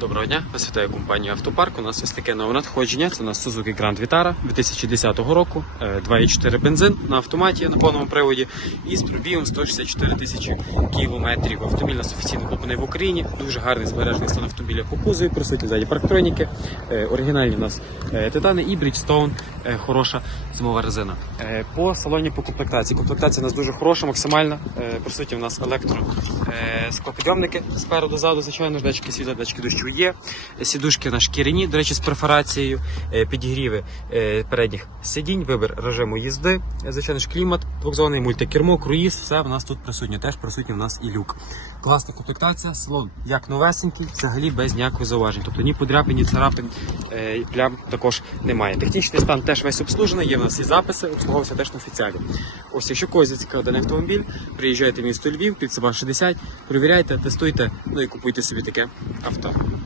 Доброго дня, вас вітає компанія Автопарк. У нас ось таке нове надходження. Це у нас Suzuki Grand Vitara 2010 року, е, 2,4 бензин на автоматі на повному приводі і з пробігом 164 тисячі кілометрів. Автомобіль нас офіційно куплений в Україні. Дуже гарний збережений стан автомобіля по присутні ззаді парктроніки. Е, Оригінальні у нас е, титани і Bridgestone, е, хороша зимова резина. Е, По салоні по комплектації. Комплектація у нас дуже хороша, максимальна. Е, Присутні у нас електро е, спереду ззаду, звичайно, датчики світла, датчики дощу є. Сідушки на шкіряні, до речі, з перфорацією, е, підігріви е, передніх сидінь, вибір режиму їзди, звичайно ж клімат, двохзонний мультикермо, круїз, все в нас тут присутнє. Теж присутній в нас і люк. Класна комплектація, салон як новесенький, взагалі без ніяких зауважень. Тобто ні подряпин, ні царапин, і плям також немає. Технічний стан теж весь обслужений, є в нас і записи, обслуговувався теж на офіціалі. Ось, якщо когось зацікавив даний автомобіль, приїжджайте в місто Львів, під 60, перевіряйте, тестуйте, ну і купуйте собі таке авто.